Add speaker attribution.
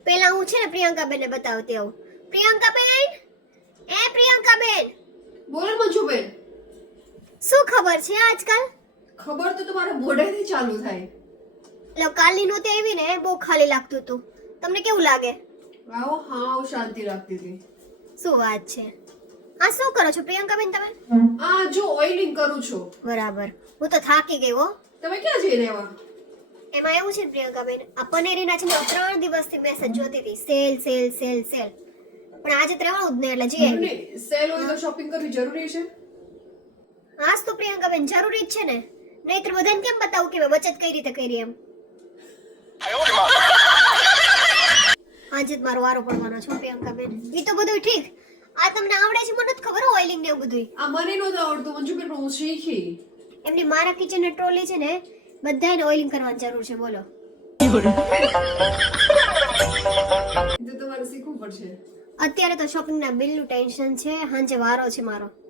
Speaker 1: પેલા હું છે ને પ્રિયંકાબેન ને બતાવતી આવું. પ્રિયંકાબેન, પ્રિયંકાબેન,
Speaker 2: બોલો મંજુબેન.
Speaker 1: શું ખબર છે આજકાલ?
Speaker 2: ખબર તો તમારા મોઢેથી ચાલુ થાય.
Speaker 1: લો કાલની નહોતી આવી ને, બહુ ખાલી લાગતું હતું. તમને કેવું લાગે?
Speaker 2: આવો હા શાંતિ રાખતી હતી.
Speaker 1: શું વાત છે? આ શું કરો છો પ્રિયંકાબેન તમે?
Speaker 2: આ જો ઓઇલિંગ કરું છું.
Speaker 1: બરાબર. હું તો થાકી ગઈ હો.
Speaker 2: તમે ક્યાં જઈ રહ્યા?
Speaker 1: એમાં એવું છે ને પ્રિયંકાબેન, આ પનેરીના છે ને 3 દિવસથી મેસેજ જોતી હતી, સેલ સેલ સેલ સેલ. પણ આજે ત્રેવાનું જ નહીં એટલે જઈ આવી.
Speaker 2: સેલ હોય તો શોપિંગ કરવી જરૂરી છે.
Speaker 1: આજ તો પ્રિયંકાબેન જરૂરી જ છે ને, નહીતર બધાને કેમ બતાવું કે મેં બચત કઈ રીતે કરી એમ. આજે જ મારો વારો પડવાનો છે પ્રિયંકાબેન. ઈ તો બધું ઠીક, આ તમને આવડે છે મને જ ખબર હોય ઓઇલિંગ ને એવું બધું.
Speaker 2: આ મને નહોતું આવડતું મંજુબેન, પણ હું શીખી.
Speaker 1: એમની મારા કિચન ને ટ્રોલી છે ને, બધાને ઓઇલિંગ કરવાની જરૂર છે. બોલો
Speaker 2: તો તમારે શીખવું પડશે.
Speaker 1: અત્યારે તો શોપિંગ ના બિલ નું ટેન્શન છે, હાંજે વારો છે મારો.